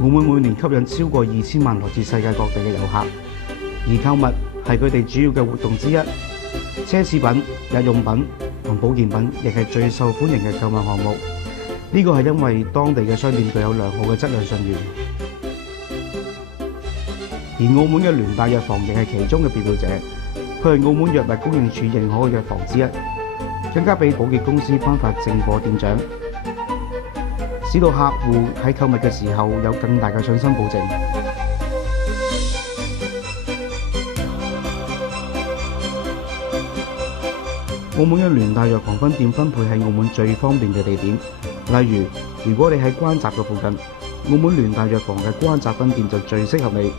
澳門每年吸引超過2000萬來自世界各地嘅遊客，而購物係佢哋主要嘅活動之一。奢侈品、日用品同保健品亦係最受歡迎嘅購物項目。呢個係因為當地嘅商店具有良好嘅質量信譽，而澳門嘅聯大藥房亦係其中嘅表表者。佢係澳門藥物供應處認可嘅藥房之一，更加被保潔公司頒發正貨店獎，使到客戶喺購物嘅時候有更大嘅信心保證。澳門嘅聯大藥房分店分配喺澳門最方便嘅地點，例如如果你喺關閘嘅附近，澳門聯大藥房嘅關閘分店就最適合你。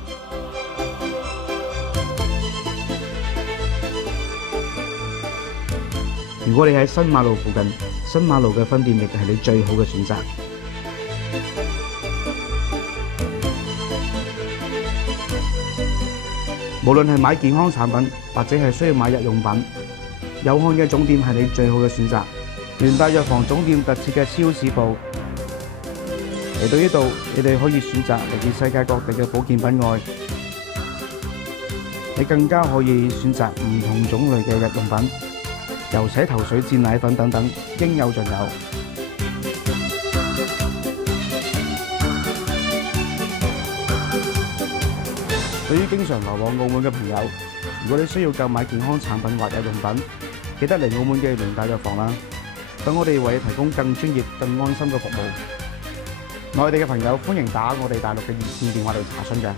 如果你喺新馬路附近，新馬路嘅分店亦係你最好嘅選擇。無論係買健康產品，或者係需要買日用品，有漢嘅總店係你最好嘅選擇。聯大藥房總店特設嘅超市部，嚟到呢度，你哋可以選擇嚟自世界各地嘅保健品外，你更加可以選擇唔同種類嘅日用品，由洗頭水至奶粉等等，應有盡有。對於經常來往澳門嘅朋友，如果你需要購買健康產品或日用品，記得嚟澳門嘅聯大藥房啦。等我哋為你提供更專業、更安心嘅服務。內地嘅朋友歡迎打我哋大陸嘅熱線電話嚟查詢嘅。